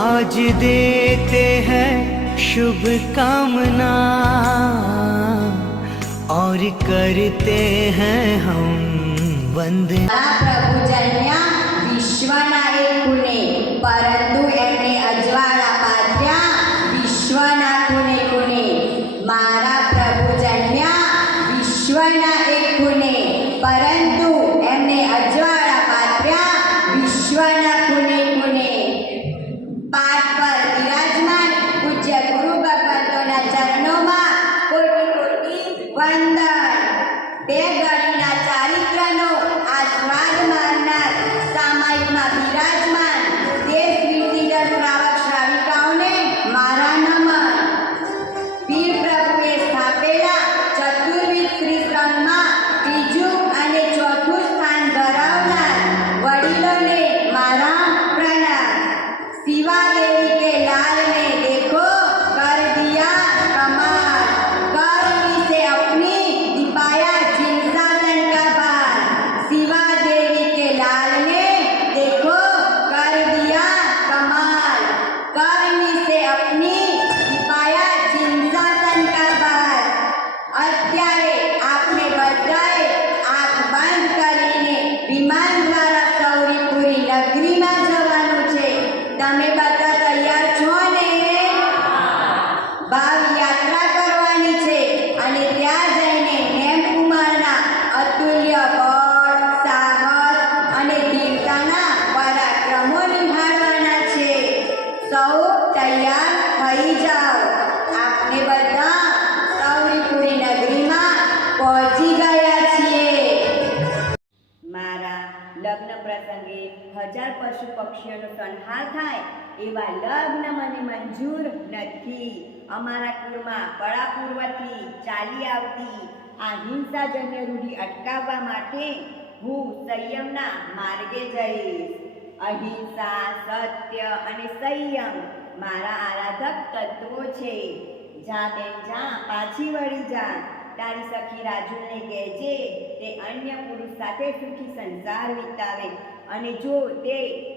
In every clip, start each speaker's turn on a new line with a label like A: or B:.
A: आज देते हैं शुभ कामना और करते हैं हम वंदना
B: બે ઘડીના ચારિત્રનો આ સ્વાદમાં પક્ષીઓનો સંહાર થાય એવા લગ્ન મને મંજૂર નથી. અમારા કુળમાં પળા ચાલી આવતી આ હિંસાજન્ય રૂઢિ અટકાવવા માટે હું સંયમના માર્ગે જઈશ. અહિંસા, સત્ય અને સંયમ મારા આરાધક તત્વો છે. જા બેન જા પાછી વળી જા તારી સખી રાજુને કહેજે, તે અન્ય પુરુષ સાથે સુખી સંસાર વિતાવે. અને જો તે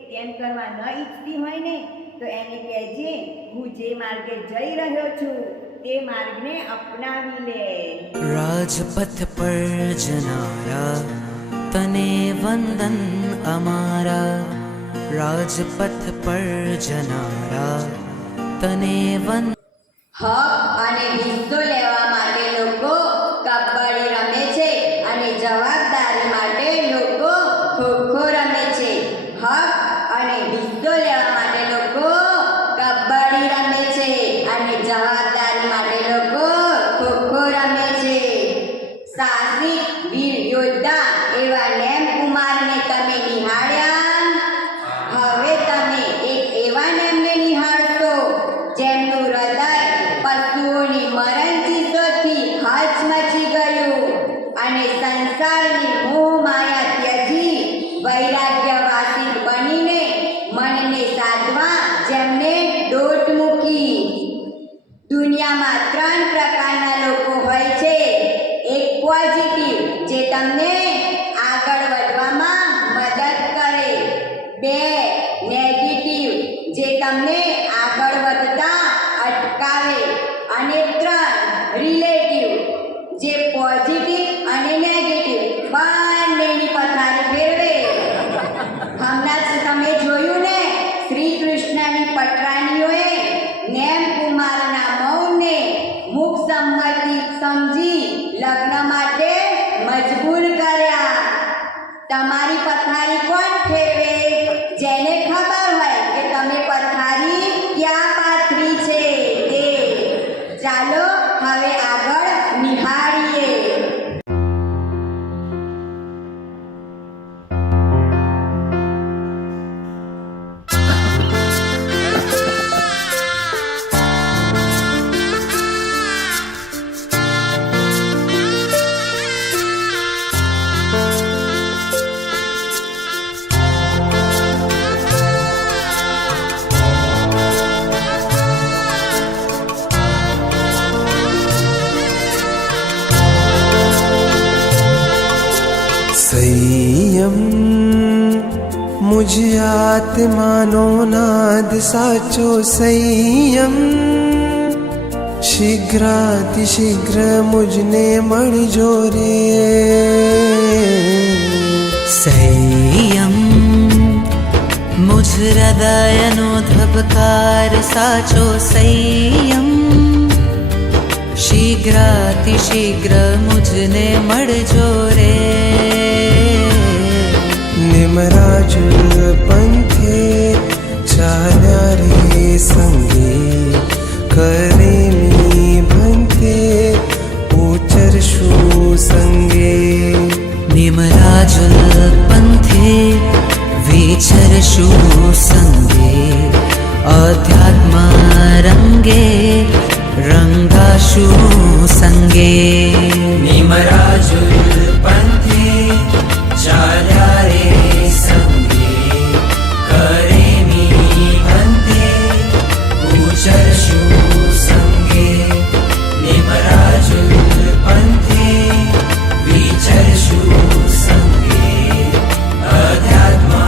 B: તેમ કરવા ન ઈચ્છતી હોય ને તો એને કહેજે હું જે માર્ગે જઈ રહ્યો છું તે માર્ગને અપનાવી લે.
A: રાજપથ પર જનારા તને વંદન અમારા. રાજપથ પર જનારા તને વંદન
B: હક અને નિત્યમ
C: મુજે આત્માનો નાદ સાચો સંયમ શીઘ્રાતિ શીઘ્ર મુજને મળજો રે
A: સંયમ મુજ હૃદયનો ધબકાર સાચો સંયમ શીઘ્રાતિ શીઘ્ર મુજને મળજો રે
C: मराजुपन्ते चा नरे
A: सङ्ग ङ्गे मरा सुर अध्यात्मा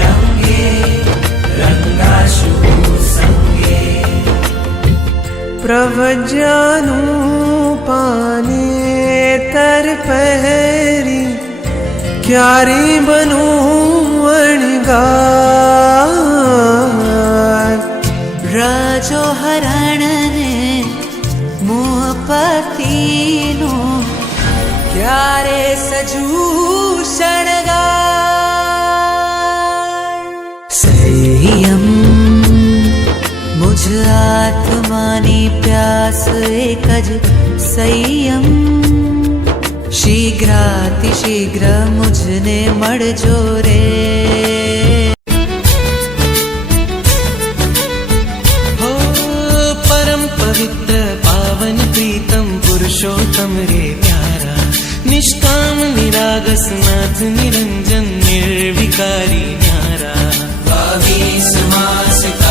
A: रङ्गे रङ्गाशु सङ्गे प्रवज्रानु पान એક જ સંયમ શીઘ્રાતિ શીઘ્ર મુજને મળજો રે
C: હો પરમ પવિત્ર પાવન પ્રીતમ પુરુષોત્તમ રે પ્યારા નિષ્કામ નિરાગસ નાથ નિરંજન નિર્વિકારી
A: ન્યારા સમાસ